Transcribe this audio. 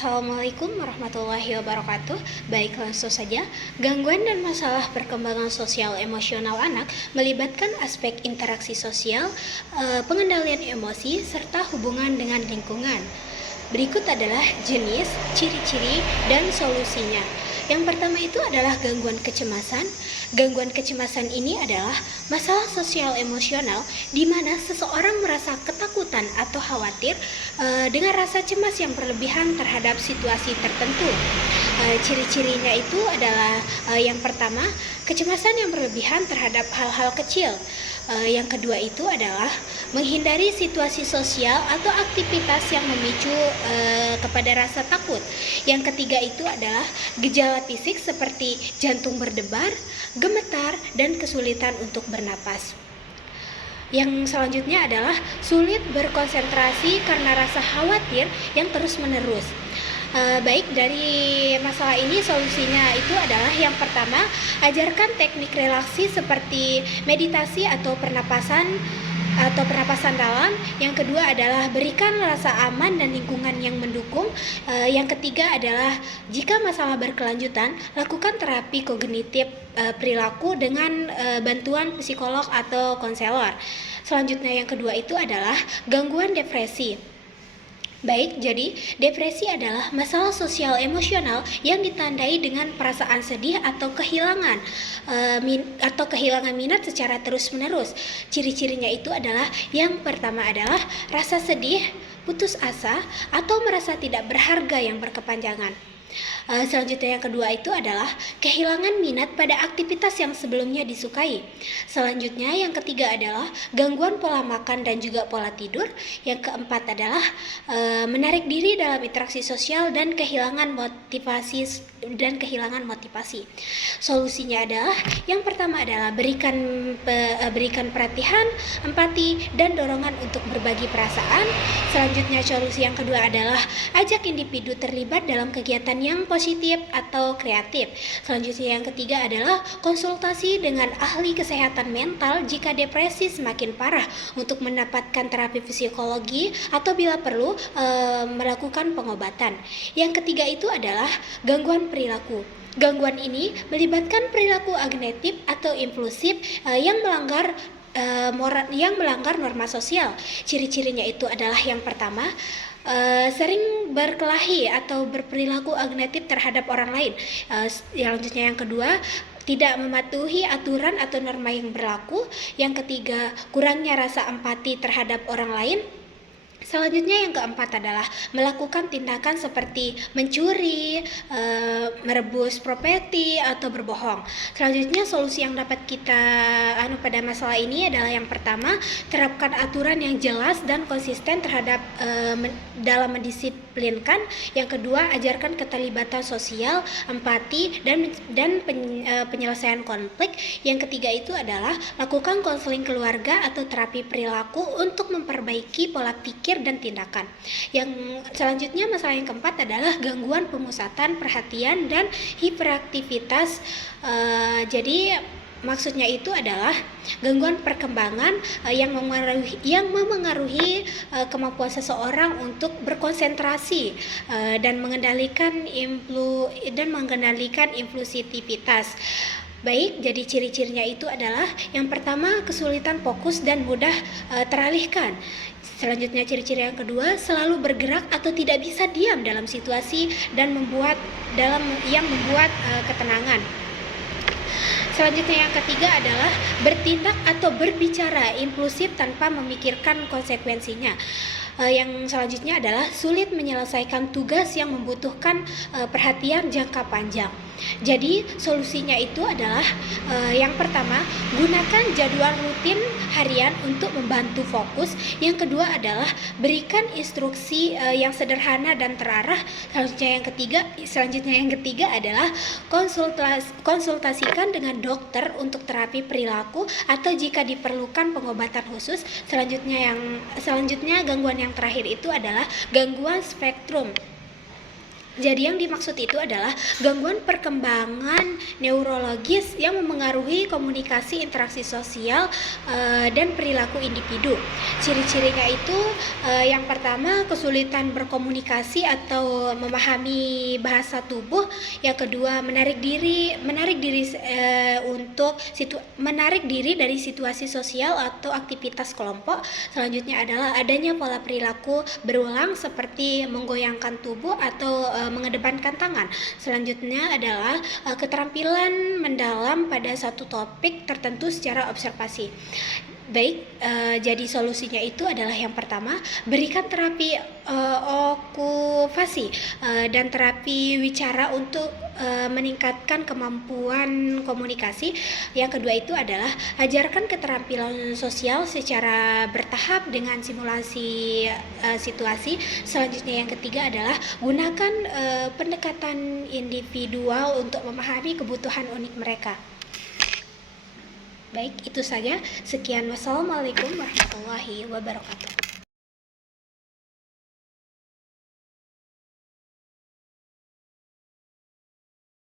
Assalamualaikum warahmatullahi wabarakatuh. Baik, langsung saja. Gangguan dan masalah perkembangan sosial emosional anak melibatkan aspek interaksi sosial, pengendalian emosi, serta hubungan dengan lingkungan. Berikut adalah jenis, ciri-ciri, dan solusinya. Yang pertama itu adalah gangguan kecemasan. Gangguan kecemasan ini adalah masalah sosial emosional di mana seseorang merasa ketakutan atau khawatir dengan rasa cemas yang berlebihan terhadap situasi tertentu. Ciri-cirinya itu adalah yang pertama, kecemasan yang berlebihan terhadap hal-hal kecil. Yang kedua itu adalah menghindari situasi sosial atau aktivitas yang memicu kepada rasa takut. Yang ketiga itu adalah gejala fisik seperti jantung berdebar, gemetar, dan kesulitan untuk bernapas. Yang selanjutnya adalah sulit berkonsentrasi karena rasa khawatir yang terus-menerus. Baik, dari masalah ini solusinya itu adalah yang pertama, ajarkan teknik relaksasi seperti meditasi atau pernapasan dalam. Yang kedua adalah berikan rasa aman dan lingkungan yang mendukung. Yang ketiga adalah jika masalah berkelanjutan, lakukan terapi kognitif perilaku dengan bantuan psikolog atau konselor. Selanjutnya yang kedua itu adalah gangguan depresi. Baik, jadi depresi adalah masalah sosial emosional yang ditandai dengan perasaan sedih atau kehilangan minat secara terus-menerus. Ciri-cirinya itu adalah yang pertama adalah rasa sedih, putus asa, atau merasa tidak berharga yang berkepanjangan. Selanjutnya yang kedua itu adalah kehilangan minat pada aktivitas yang sebelumnya disukai. Selanjutnya yang ketiga adalah gangguan pola makan dan juga pola tidur. Yang keempat adalah menarik diri dalam interaksi sosial dan kehilangan motivasi. Solusinya adalah yang pertama adalah berikan perhatian, empati, dan dorongan untuk berbagi perasaan. Selanjutnya solusi yang kedua adalah ajak individu terlibat dalam kegiatan yang positif atau kreatif. Selanjutnya yang ketiga adalah konsultasi dengan ahli kesehatan mental jika depresi semakin parah untuk mendapatkan terapi psikologi atau bila perlu melakukan pengobatan. Yang ketiga itu adalah gangguan perilaku. Gangguan ini melibatkan perilaku agresif atau impulsif yang melanggar norma sosial. Ciri-cirinya itu adalah yang pertama, sering berkelahi atau berperilaku agresif terhadap orang lain. Selanjutnya yang kedua, tidak mematuhi aturan atau norma yang berlaku. Yang ketiga, kurangnya rasa empati terhadap orang lain. Selanjutnya yang keempat adalah melakukan tindakan seperti mencuri, merebus properti, atau berbohong. Selanjutnya solusi yang dapat kita pada masalah ini adalah yang pertama, terapkan aturan yang jelas dan konsisten terhadap dalam mendisiplinkan. Yang kedua, ajarkan keterlibatan sosial, empati, dan penyelesaian konflik. Yang ketiga itu adalah lakukan konseling keluarga atau terapi perilaku untuk memperbaiki pola pikir dan tindakan. Yang selanjutnya masalah yang keempat adalah gangguan pemusatan perhatian dan hiperaktivitas. Jadi maksudnya itu adalah gangguan perkembangan yang memengaruhi kemampuan seseorang untuk berkonsentrasi dan mengendalikan impulsivitas. Baik, jadi ciri-cirinya itu adalah yang pertama, kesulitan fokus dan mudah teralihkan. Selanjutnya ciri-ciri yang kedua, selalu bergerak atau tidak bisa diam dalam situasi dan membuat ketenangan. Selanjutnya yang ketiga adalah bertindak atau berbicara impulsif tanpa memikirkan konsekuensinya. Yang selanjutnya adalah sulit menyelesaikan tugas yang membutuhkan perhatian jangka panjang. Jadi solusinya itu adalah yang pertama, gunakan jadwal rutin harian untuk membantu fokus. Yang kedua adalah berikan instruksi yang sederhana dan terarah. Selanjutnya yang ketiga adalah konsultasikan dengan dokter untuk terapi perilaku atau jika diperlukan pengobatan khusus. Selanjutnya gangguan yang terakhir itu adalah gangguan spektrum. Jadi yang dimaksud itu adalah gangguan perkembangan neurologis yang memengaruhi komunikasi, interaksi sosial, dan perilaku individu. Ciri-cirinya itu yang pertama kesulitan berkomunikasi atau memahami bahasa tubuh. Yang kedua menarik diri dari situasi sosial atau aktivitas kelompok. Selanjutnya adalah adanya pola perilaku berulang seperti menggoyangkan tubuh atau mengedepankan tangan. Selanjutnya adalah keterampilan mendalam pada satu topik tertentu secara observasi. Baik, jadi solusinya itu adalah yang pertama, berikan terapi okupasi dan terapi wicara untuk meningkatkan kemampuan komunikasi. Yang kedua itu adalah ajarkan keterampilan sosial secara bertahap dengan simulasi situasi. Selanjutnya yang ketiga adalah gunakan pendekatan individual untuk memahami kebutuhan unik mereka. Baik, itu saja. Sekian, wassalamualaikum warahmatullahi wabarakatuh.